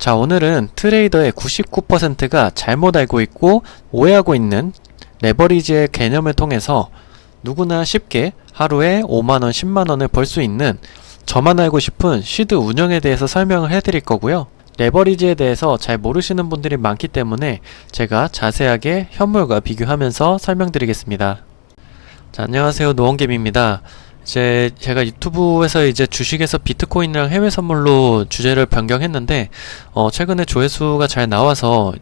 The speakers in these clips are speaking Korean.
자, 오늘은 트레이더의 99%가 잘못 알고 있고 오해하고 있는 레버리지의 개념을 통해서 누구나 쉽게 하루에 5만원, 10만원을 벌 수 있는 저만 알고 싶은 시드 운영에 대해서 설명을 해드릴 거고요. 레버리지에 대해서 잘 모르시는 분들이 많기 때문에 제가 자세하게 현물과 비교하면서 설명드리겠습니다. 자, 안녕하세요. 노원겜입니다. 제가 유튜브에서 주식에서 비트코인이랑 해외 선물로 주제를 변경했는데, 최근에 조회수가 잘 나와서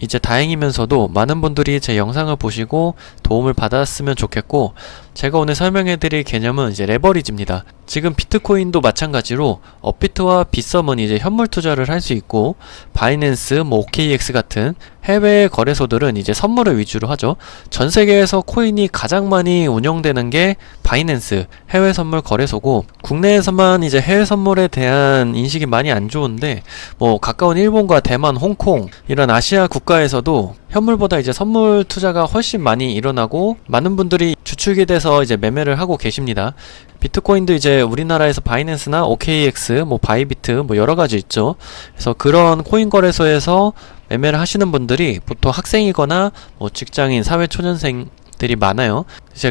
이제 다행이면서도 많은 분들이 제 영상을 보시고 도움을 받았으면 좋겠고, 제가 오늘 설명해드릴 개념은 레버리지입니다. 지금 비트코인도 마찬가지로 업비트와 빗썸은 현물 투자를 할 수 있고, 바이낸스, OKX 같은 해외 거래소들은 선물을 위주로 하죠. 전 세계에서 코인이 가장 많이 운영되는 게 바이낸스, 해외 선물 거래소고, 국내에서만 해외 선물에 대한 인식이 많이 안 좋은데, 가까운 일본과 대만, 홍콩 이런 아시아 국가에서도 현물보다 선물 투자가 훨씬 많이 일어나고 많은 분들이 주축이 돼서 매매를 하고 계십니다. 비트코인도 우리나라에서 바이낸스나 OKX, 바이비트 여러 가지 있죠. 그래서 그런 코인 거래소에서 매매를 하시는 분들이 보통 학생이거나 직장인, 사회초년생들이 많아요.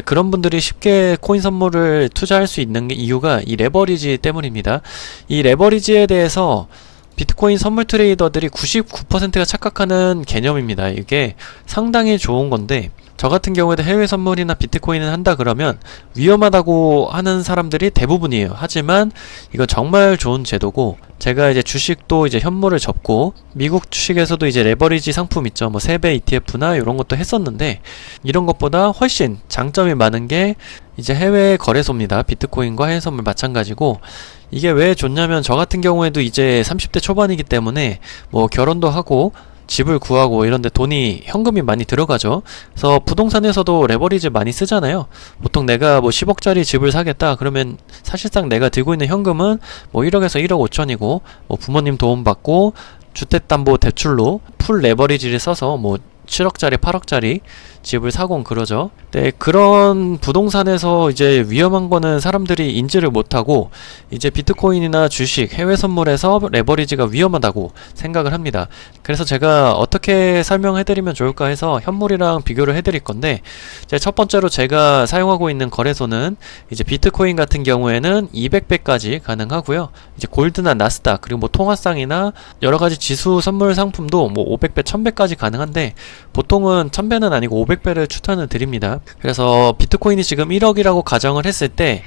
그런 분들이 쉽게 코인 선물을 투자할 수 있는 이유가 이 레버리지 때문입니다. 이 레버리지에 대해서 비트코인 선물 트레이더들이 99%가 착각하는 개념입니다. 이게 상당히 좋은 건데, 저 같은 경우에도 해외 선물이나 비트코인을 한다 그러면 위험하다고 하는 사람들이 대부분이에요. 하지만 이건 정말 좋은 제도고, 제가 주식도 현물을 접고 미국 주식에서도 레버리지 상품 있죠. 세배 ETF나 이런 것도 했었는데, 이런 것보다 훨씬 장점이 많은 게 해외 거래소입니다. 비트코인과 해외 선물 마찬가지고, 이게 왜 좋냐면 저 같은 경우에도 30대 초반이기 때문에 결혼도 하고 집을 구하고 이런데 돈이 현금이 많이 들어가죠. 그래서 부동산에서도 레버리지 많이 쓰잖아요. 보통 내가 10억짜리 집을 사겠다 그러면 사실상 내가 들고 있는 현금은 1억에서 1억 5천이고 부모님 도움 받고 주택담보대출로 풀 레버리지를 써서 7억짜리 8억짜리 집을 사곤 그러죠. 네, 그런 부동산에서 위험한 거는 사람들이 인지를 못하고 비트코인이나 주식, 해외 선물에서 레버리지가 위험하다고 생각을 합니다. 그래서 제가 어떻게 설명해드리면 좋을까 해서 현물이랑 비교를 해드릴 건데, 첫 번째로 제가 사용하고 있는 거래소는 비트코인 같은 경우에는 200배까지 가능하고요. 골드나 나스닥 그리고 통화상이나 여러가지 지수 선물 상품도 500배, 1000배까지 가능한데, 보통은 1000배는 아니고 500배를 추천을 드립니다. 그래서 비트코인이 지금 1억이라고 가정을 했을 때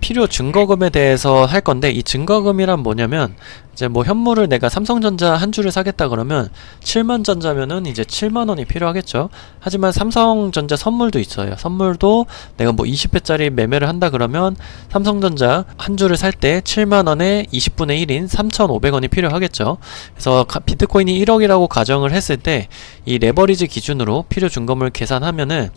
필요 증거금에 대해서 할 건데, 이 증거금이란 뭐냐면 현물을 내가 삼성전자 한 주를 사겠다 그러면 7만전자면은 7만원이 필요하겠죠. 하지만 삼성전자 선물도 있어요. 선물도 내가 20배짜리 매매를 한다 그러면 삼성전자 한 주를 살 때 7만원에 20분의 1인 3,500원이 필요하겠죠. 그래서 비트코인이 1억이라고 가정을 했을 때 이 레버리지 기준으로 필요 증거금을 계산하면은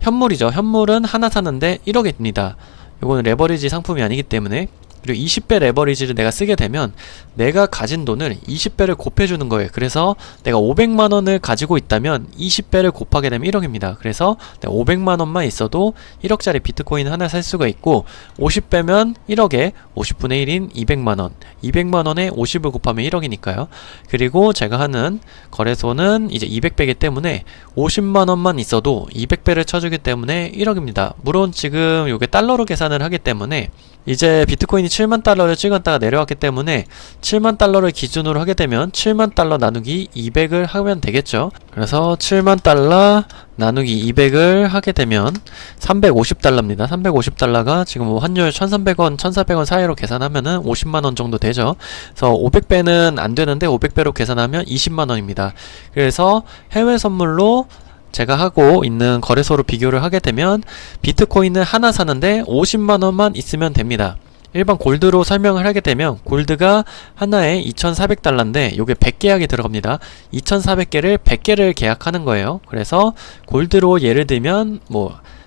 현물이죠. 현물은 하나 사는데 1억입니다. 이거는 레버리지 상품이 아니기 때문에. 그리고 20배 레버리지를 내가 쓰게 되면 내가 가진 돈을 20배를 곱해주는 거예요. 그래서 내가 500만원을 가지고 있다면 20배를 곱하게 되면 1억입니다. 그래서 내가 500만원만 있어도 1억짜리 비트코인 하나 살 수가 있고, 50배면 1억에 50분의 1인 200만원, 200만원에 50을 곱하면 1억이니까요. 그리고 제가 하는 거래소는 200배이기 때문에 50만원만 있어도 200배를 쳐주기 때문에 1억입니다. 물론 지금 이게 달러로 계산을 하기 때문에 비트코인이 7만 달러를 찍었다가 내려왔기 때문에 7만 달러를 기준으로 하게 되면 7만 달러 나누기 200을 하면 되겠죠. 그래서 7만 달러 나누기 200을 하게 되면 350달러입니다. 350달러가 지금 환율 1300원, 1400원 사이로 계산하면은 50만원 정도 되죠. 그래서 500배는 안 되는데 500배로 계산하면 20만원입니다. 그래서 해외 선물로 제가 하고 있는 거래소로 비교를 하게 되면 비트코인을 하나 사는데 50만원만 있으면 됩니다. 일반 골드로 설명을 하게 되면 골드가 하나에 2,400달러인데 요게 100계약이 들어갑니다. 2,400개를 100개를 계약하는 거예요. 그래서 골드로 예를 들면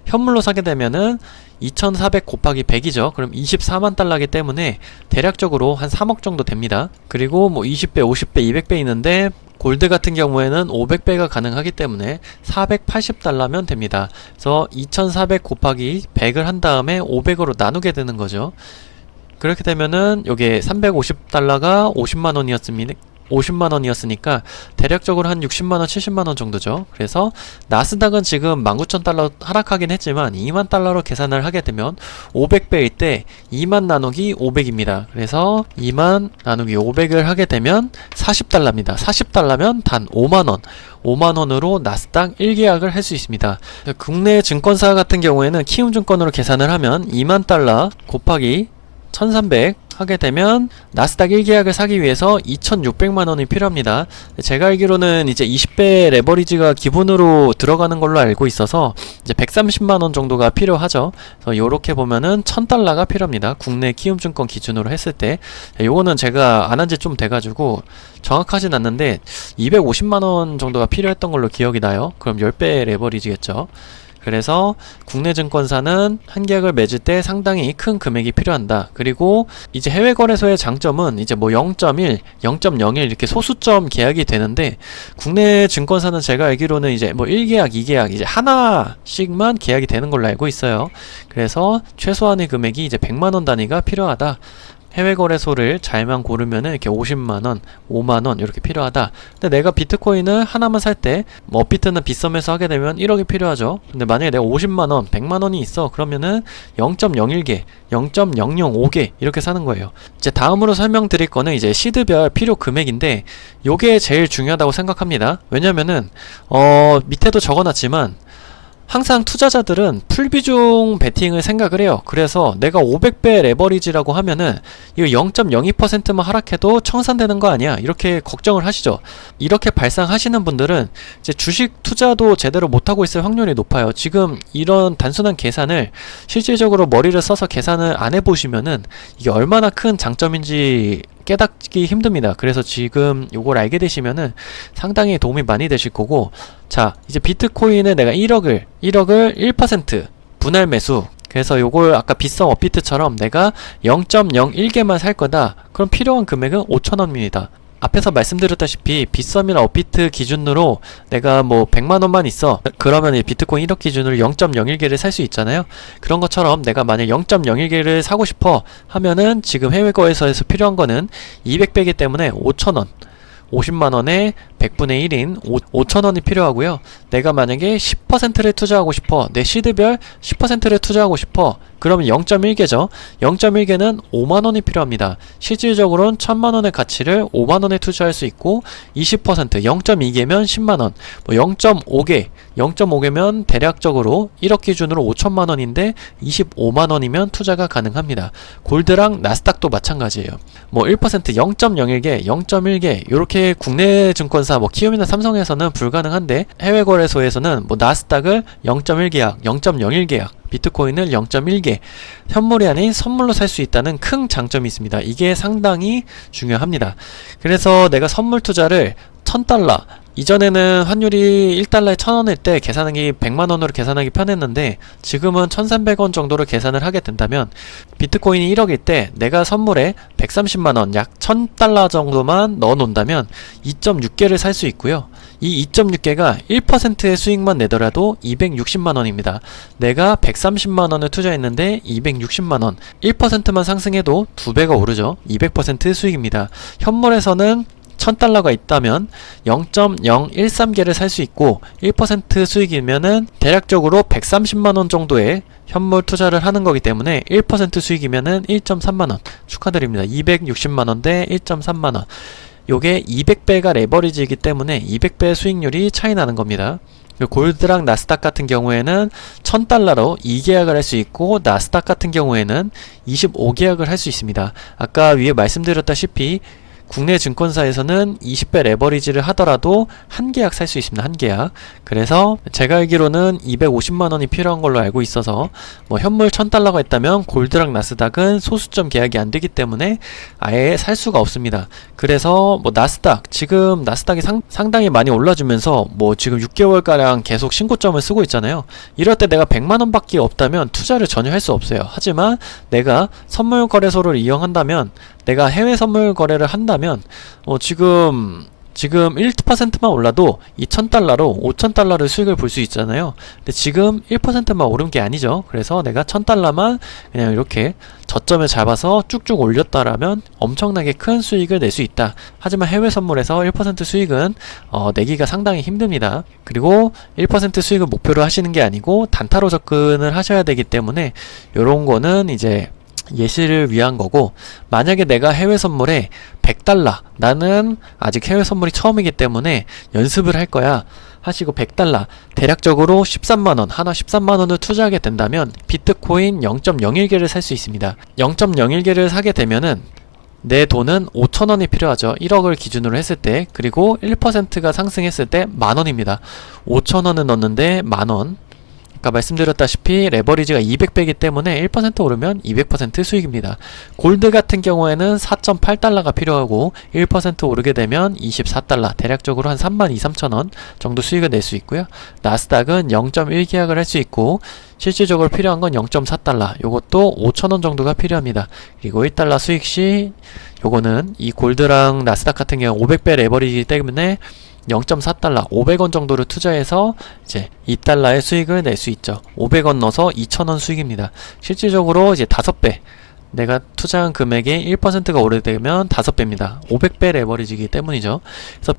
현물로 사게 되면은 2,400 곱하기 100이죠. 그럼 24만 달러이기 때문에 대략적으로 한 3억 정도 됩니다. 그리고 20배, 50배, 200배 있는데 골드 같은 경우에는 500배가 가능하기 때문에 480달러면 됩니다. 그래서 2400 곱하기 100을 한 다음에 500으로 나누게 되는 거죠. 그렇게 되면은 요게 350달러가 50만원이었습니다. 50만원이었으니까 대략적으로 한 60만원, 70만원 정도죠. 그래서 나스닥은 지금 19,000달러 하락하긴 했지만 2만 달러로 계산을 하게 되면 500배일 때 2만 나누기 500입니다. 그래서 2만 나누기 500을 하게 되면 40달러입니다. 40달러면 단 5만원. 5만원으로 나스닥 1계약을 할 수 있습니다. 국내 증권사 같은 경우에는 키움증권으로 계산을 하면 2만 달러 곱하기 1300 하게 되면 나스닥 1계약을 사기 위해서 2600만원이 필요합니다. 제가 알기로는 이제 20배 레버리지가 기본으로 들어가는 걸로 알고 있어서 이제 130만원 정도가 필요하죠. 그래서 요렇게 보면은 1000달러가 필요합니다. 국내 키움증권 기준으로 했을 때. 요거는 제가 안 한 지 좀 돼가지고 정확하진 않는데 250만원 정도가 필요했던 걸로 기억이 나요. 그럼 10배 레버리지겠죠. 그래서 국내 증권사는 한 계약을 맺을 때 상당히 큰 금액이 필요한다. 그리고 이제 해외 거래소의 장점은 이제 뭐 0.1, 0.01 이렇게 소수점 계약이 되는데 국내 증권사는 제가 알기로는 이제 뭐 1계약, 2계약 이제 하나씩만 계약이 되는 걸로 알고 있어요. 그래서 최소한의 금액이 이제 100만원 단위가 필요하다. 해외 거래소를 잘만 고르면은 이렇게 50만원, 5만원 이렇게 필요하다. 근데 내가 비트코인을 하나만 살 때 뭐 업비트나 빗썸에서 하게 되면 1억이 필요하죠. 근데 만약에 내가 50만원, 100만원이 있어. 그러면은 0.01개, 0.005개 이렇게 사는 거예요. 이제 다음으로 설명드릴 거는 이제 시드별 필요 금액인데 요게 제일 중요하다고 생각합니다. 왜냐면은 밑에도 적어놨지만 항상 투자자들은 풀비중 베팅을 생각을 해요. 그래서 내가 500배 레버리지라고 하면은 이거 0.02%만 하락해도 청산되는 거 아니야? 이렇게 걱정을 하시죠. 이렇게 발상하시는 분들은 이제 주식 투자도 제대로 못하고 있을 확률이 높아요. 지금 이런 단순한 계산을 실질적으로 머리를 써서 계산을 안 해보시면은 이게 얼마나 큰 장점인지 깨닫기 힘듭니다. 그래서 지금 요걸 알게 되시면은 상당히 도움이 많이 되실 거고, 자 이제 비트코인을 내가 1억을 1% 분할 매수, 그래서 요걸 아까 빗썸 업비트처럼 내가 0.01개만 살 거다. 그럼 필요한 금액은 5,000원입니다. 앞에서 말씀드렸다시피 빗썸이나 업비트 기준으로 내가 뭐 100만원만 있어. 그러면 이 비트코인 1억 기준으로 0.01개를 살 수 있잖아요. 그런 것처럼 내가 만약 0.01개를 사고 싶어 하면은 지금 해외 거래소에서 필요한 거는 200배이기 때문에 5,000원, 50만원에 100분의 1인 5,000원이 필요하고요. 내가 만약에 10%를 투자하고 싶어, 내 시드별 10%를 투자하고 싶어, 그러면 0.1개죠. 0.1개는 5만원이 필요합니다. 실질적으로는 1000만원의 가치를 5만원에 투자할 수 있고 20% 0.2개면 10만원, 뭐 0.5개 0.5개면 대략적으로 1억 기준으로 5천만원인데 25만원이면 투자가 가능합니다. 골드랑 나스닥도 마찬가지예요. 뭐 1% 0.01개 0.1개 요렇게 국내 증권사 뭐 키움이나 삼성에서는 불가능한데 해외 거래소에서는 뭐 나스닥을 0.1계약 0.01계약 비트코인을 0.1개 현물이 아닌 선물로 살 수 있다는 큰 장점이 있습니다. 이게 상당히 중요합니다. 그래서 내가 선물 투자를 1000달러, 이전에는 환율이 1달러에 1000원일 때 계산하기 100만원으로 계산하기 편했는데 지금은 1300원 정도로 계산을 하게 된다면 비트코인이 1억일 때 내가 선물에 130만원 약 1000달러 정도만 넣어 놓는다면 2.6개를 살 수 있고요. 이 2.6개가 1%의 수익만 내더라도 260만원입니다. 내가 130만원을 투자했는데 260만원, 1%만 상승해도 2배가 오르죠. 200% 수익입니다. 현물에서는 1000달러가 있다면 0.013개를 살 수 있고 1% 수익이면은 대략적으로 130만원 정도의 현물 투자를 하는 거기 때문에 1% 수익이면은 1.3만원 축하드립니다. 260만원 대 1.3만원. 요게 200배가 레버리지이기 때문에 200배 수익률이 차이 나는 겁니다. 골드랑 나스닥 같은 경우에는 1000달러로 2계약을 할 수 있고 나스닥 같은 경우에는 25계약을 할 수 있습니다. 아까 위에 말씀드렸다시피 국내 증권사에서는 20배 레버리지를 하더라도 한 계약 살 수 있습니다. 한 계약. 그래서 제가 알기로는 250만원이 필요한 걸로 알고 있어서 뭐 현물 1000달러가 있다면 골드랑 나스닥은 소수점 계약이 안 되기 때문에 아예 살 수가 없습니다. 그래서 뭐 나스닥, 지금 나스닥이 상당히 많이 올라주면서 뭐 지금 6개월가량 계속 신고점을 쓰고 있잖아요. 이럴 때 내가 100만원 밖에 없다면 투자를 전혀 할 수 없어요. 하지만 내가 선물 거래소를 이용한다면, 내가 해외 선물 거래를 한다면 지금 지금 1%만 올라도 이 1000달러로 5000달러를 수익을 볼 수 있잖아요. 근데 지금 1%만 오른 게 아니죠. 그래서 내가 1000달러만 그냥 이렇게 저점을 잡아서 쭉쭉 올렸다라면 엄청나게 큰 수익을 낼 수 있다. 하지만 해외 선물에서 1% 수익은 내기가 상당히 힘듭니다. 그리고 1% 수익을 목표로 하시는 게 아니고 단타로 접근을 하셔야 되기 때문에 요런 거는 이제 예시를 위한 거고, 만약에 내가 해외 선물에 100달러, 나는 아직 해외 선물이 처음이기 때문에 연습을 할 거야 하시고 100달러, 대략적으로 13만원, 하나 13만원을 투자하게 된다면 비트코인 0.01개를 살 수 있습니다. 0.01개를 사게 되면은 내 돈은 5천원이 필요하죠. 1억을 기준으로 했을 때. 그리고 1%가 상승했을 때 만원입니다. 5천원을 넣는데 만원. 아까 말씀드렸다시피 레버리지가 200배이기 때문에 1% 오르면 200% 수익입니다. 골드 같은 경우에는 4.8달러가 필요하고 1% 오르게 되면 24달러, 대략적으로 한 32,000~33,000원 정도 수익을 낼 수 있고요. 나스닥은 0.1계약을 할 수 있고 실질적으로 필요한 건 0.4달러, 요것도 5,000원 정도가 필요합니다. 그리고 1달러 수익 시 요거는 이 골드랑 나스닥 같은 경우 500배 레버리지이기 때문에 0.4달러, 500원 정도를 투자해서 이제 2달러의 수익을 낼 수 있죠. 500원 넣어서 2,000원 수익입니다. 실질적으로 이제 5배, 내가 투자한 금액이 1%가 오르되면 5배입니다. 500배 레버리지이기 때문이죠.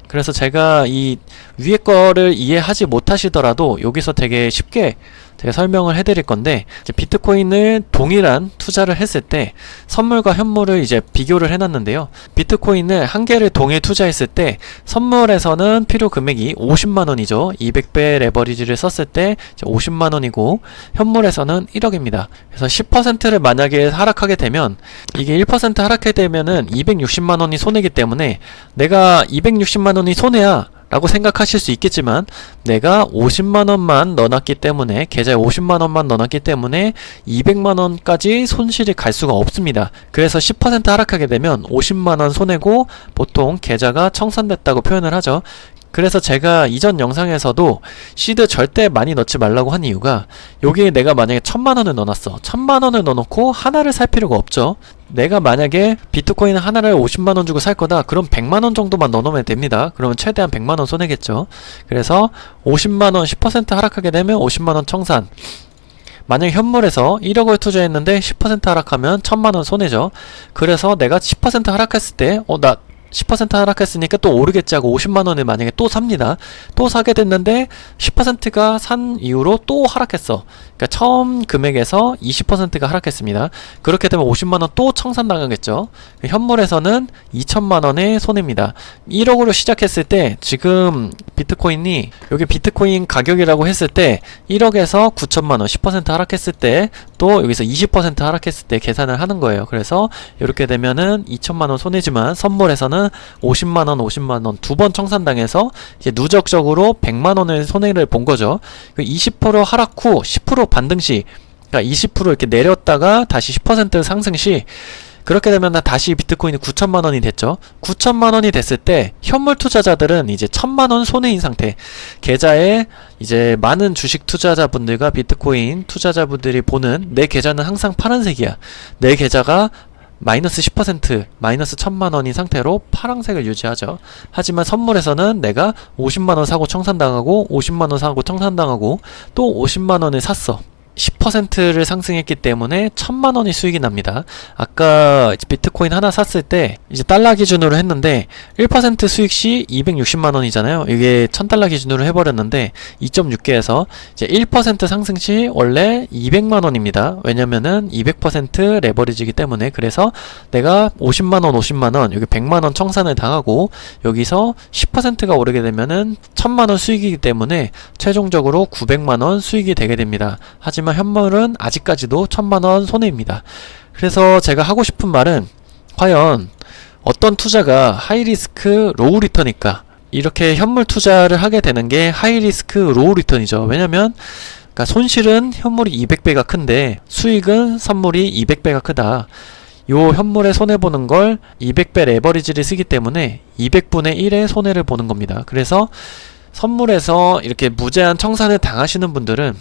그래서 제가 이 위에 거를 이해하지 못하시더라도 여기서 되게 쉽게 제가 설명을 해드릴 건데, 이제 비트코인을 동일한 투자를 했을 때 선물과 현물을 이제 비교를 해놨는데요. 비트코인을 한 개를 동일 투자했을 때 선물에서는 필요 금액이 50만원이죠. 200배 레버리지를 썼을 때 50만원이고 현물에서는 1억입니다. 그래서 10%를 만약에 하락하게 되면, 이게 1% 하락하게 되면은 260만원이 손해이기 때문에 내가 260만원이 손해야 라고 생각하실 수 있겠지만, 내가 50만원만 넣어놨기 때문에, 계좌에 50만원만 넣어놨기 때문에 200만원까지 손실이 갈 수가 없습니다. 그래서 10% 하락하게 되면 50만원 손해고 보통 계좌가 청산됐다고 표현을 하죠. 그래서 제가 이전 영상에서도 시드 절대 많이 넣지 말라고 한 이유가, 여기에 내가 만약에 1000만원을 넣어놨어. 1000만원을 넣어놓고 하나를 살 필요가 없죠. 내가 만약에 비트코인 하나를 50만원 주고 살 거다, 그럼 100만원 정도만 넣어놓으면 됩니다. 그러면 최대한 100만원 손해겠죠. 그래서 50만원 10% 하락하게 되면 50만원 청산. 만약에 현물에서 1억을 투자했는데 10% 하락하면 1000만원 손해죠. 그래서 내가 10% 하락했을 때 나 10% 하락했으니까 또 오르겠지 하고 50만원을 만약에 또 삽니다. 또 사게 됐는데 10%가 산 이후로 또 하락했어. 그러니까 처음 금액에서 20%가 하락했습니다. 그렇게 되면 50만원 또 청산당하겠죠. 현물에서는 2천만원의 손해입니다. 1억으로 시작했을 때 지금 비트코인이, 여기 비트코인 가격이라고 했을 때 1억에서 9천만원 10% 하락했을 때, 또 여기서 20% 하락했을 때 계산을 하는 거예요. 그래서 이렇게 되면은 2천만원 손해지만 선물에서는 50만원 50만원 두 번 청산당해서 이제 누적적으로 100만원의 손해를 본 거죠. 20% 하락 후 10% 반등 시, 그러니까 20% 이렇게 내렸다가 다시 10% 상승 시, 그렇게 되면 다시 비트코인이 9천만원이 됐죠. 9천만원이 됐을 때 현물 투자자들은 이제 1000만원 손해인 상태. 계좌에 이제 많은 주식 투자자분들과 비트코인 투자자분들이 보는 내 계좌는 항상 파란색이야. 내 계좌가 마이너스 10%, 마이너스 1000만원인 상태로 파란색을 유지하죠. 하지만 선물에서는 내가 50만원 사고 청산당하고 50만원 사고 청산당하고 또 50만원을 샀어. 10%를 상승했기 때문에 1000만원이 수익이 납니다. 아까 비트코인 하나 샀을 때 이제 달러 기준으로 했는데 1% 수익 시 260만원이잖아요. 이게 1000달러 기준으로 해버렸는데 2.6개에서 이제 1% 상승 시 원래 200만원입니다. 왜냐면은 200% 레버리지이기 때문에. 그래서 내가 50만원 50만원 여기 100만원 청산을 당하고 여기서 10%가 오르게 되면은 1000만원 수익이기 때문에 최종적으로 900만원 수익이 되게 됩니다. 하지만 현물은 아직까지도 1000만원 손해입니다. 그래서 제가 하고 싶은 말은, 과연 어떤 투자가 하이리스크 로우 리턴일까? 이렇게 현물 투자를 하게 되는 게 하이리스크 로우 리턴이죠. 왜냐면 그러니까 손실은 현물이 200배가 큰데 수익은 선물이 200배가 크다. 요 현물에 손해보는 걸 200배 레버리지를 쓰기 때문에 200분의 1의 손해를 보는 겁니다. 그래서 선물에서 이렇게 무제한 청산을 당하시는 분들은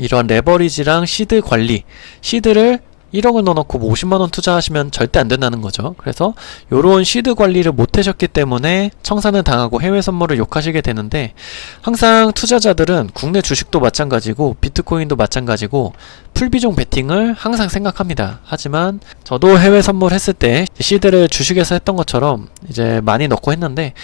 이런 레버리지랑 시드 관리, 시드를 1억을 넣어놓고 뭐 50만원 투자하시면 절대 안 된다는 거죠. 그래서 요런 시드 관리를 못 하셨기 때문에 청산을 당하고 해외 선물을 욕하시게 되는데, 항상 투자자들은 국내 주식도 마찬가지고 비트코인도 마찬가지고 풀비중 베팅을 항상 생각합니다. 하지만 저도 해외 선물 했을 때 시드를 주식에서 했던 것처럼 이제 많이 넣고 했는데,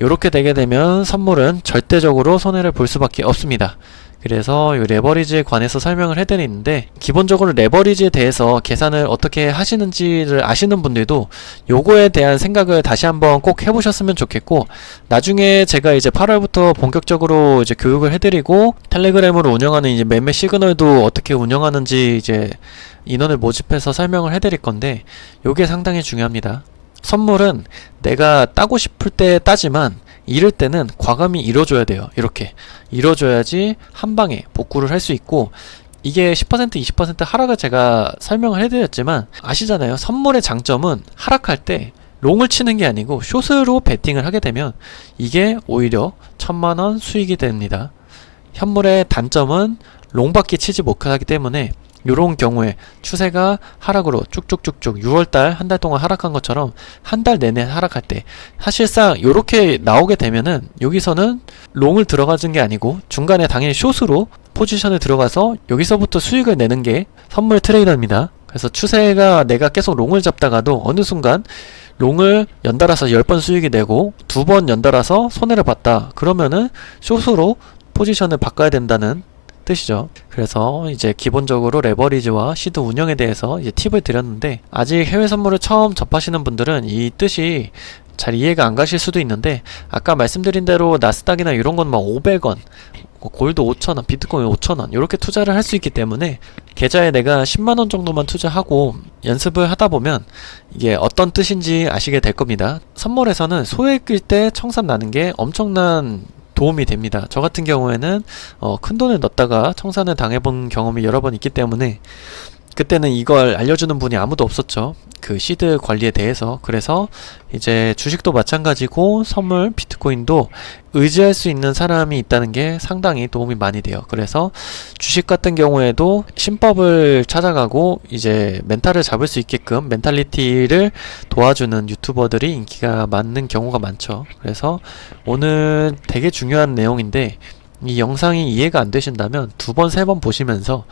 요렇게 되게 되면 선물은 절대적으로 손해를 볼 수밖에 없습니다. 그래서 이 레버리지에 관해서 설명을 해드리는데, 기본적으로 레버리지에 대해서 계산을 어떻게 하시는지를 아시는 분들도 요거에 대한 생각을 다시 한번 꼭 해보셨으면 좋겠고, 나중에 제가 이제 8월부터 본격적으로 이제 교육을 해드리고 텔레그램으로 운영하는 이제 매매 시그널도 어떻게 운영하는지 이제 인원을 모집해서 설명을 해드릴 건데, 요게 상당히 중요합니다. 선물은 내가 따고 싶을 때 따지만 이럴 때는 과감히 잃어줘야 돼요. 이렇게 잃어줘야지 한 방에 복구를 할 수 있고, 이게 10% 20% 하락을 제가 설명을 해드렸지만 아시잖아요. 선물의 장점은 하락할 때 롱을 치는 게 아니고 숏으로 베팅을 하게 되면 이게 오히려 1000만원 수익이 됩니다. 현물의 단점은 롱밖에 치지 못하기 때문에 요런 경우에 추세가 하락으로 쭉쭉쭉쭉 6월달 한 달 동안 하락한 것처럼 한 달 내내 하락할 때 사실상 요렇게 나오게 되면은 여기서는 롱을 들어가는 게 아니고 중간에 당연히 숏으로 포지션을 들어가서 여기서부터 수익을 내는 게 선물 트레이더입니다. 그래서 추세가 내가 계속 롱을 잡다가도 어느 순간 롱을 연달아서 10번 수익이 내고 2번 연달아서 손해를 봤다 그러면은 숏으로 포지션을 바꿔야 된다는 뜻이죠. 그래서 이제 기본적으로 레버리지와 시드 운영에 대해서 이제 팁을 드렸는데, 아직 해외 선물을 처음 접하시는 분들은 이 뜻이 잘 이해가 안 가실 수도 있는데, 아까 말씀드린 대로 나스닥이나 이런 건 막 500원, 골드 5,000원, 비트코인 5,000원 이렇게 투자를 할 수 있기 때문에 계좌에 내가 10만원 정도만 투자하고 연습을 하다 보면 이게 어떤 뜻인지 아시게 될 겁니다. 선물에서는 소액일 때 청산 나는 게 엄청난 도움이 됩니다. 저 같은 경우에는 큰 돈을 넣었다가 청산을 당해본 경험이 여러 번 있기 때문에 그때는 이걸 알려주는 분이 아무도 없었죠. 그 시드 관리에 대해서. 그래서 이제 주식도 마찬가지고 선물, 비트코인도 의지할 수 있는 사람이 있다는 게 상당히 도움이 많이 돼요. 그래서 주식 같은 경우에도 신법을 찾아가고 이제 멘탈을 잡을 수 있게끔 멘탈리티를 도와주는 유튜버들이 인기가 많은 경우가 많죠. 그래서 오늘 되게 중요한 내용인데, 이 영상이 이해가 안 되신다면 2번, 3번 보시면서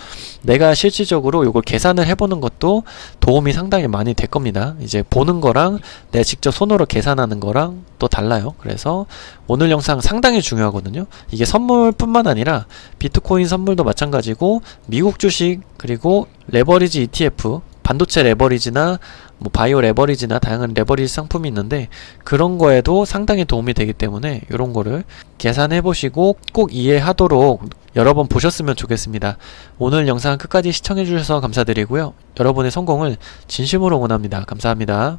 내가 실질적으로 이걸 계산을 해보는 것도 도움이 상당히 많이 될 겁니다. 이제 보는 거랑 내가 직접 손으로 계산하는 거랑 또 달라요. 그래서 오늘 영상 상당히 중요하거든요. 이게 선물뿐만 아니라 비트코인 선물도 마찬가지고 미국 주식, 그리고 레버리지 ETF, 반도체 레버리지나 뭐 바이오 레버리지나 다양한 레버리지 상품이 있는데 그런 거에도 상당히 도움이 되기 때문에 이런 거를 계산해 보시고 꼭 이해하도록 여러 번 보셨으면 좋겠습니다. 오늘 영상 끝까지 시청해 주셔서 감사드리고요. 여러분의 성공을 진심으로 응원합니다. 감사합니다.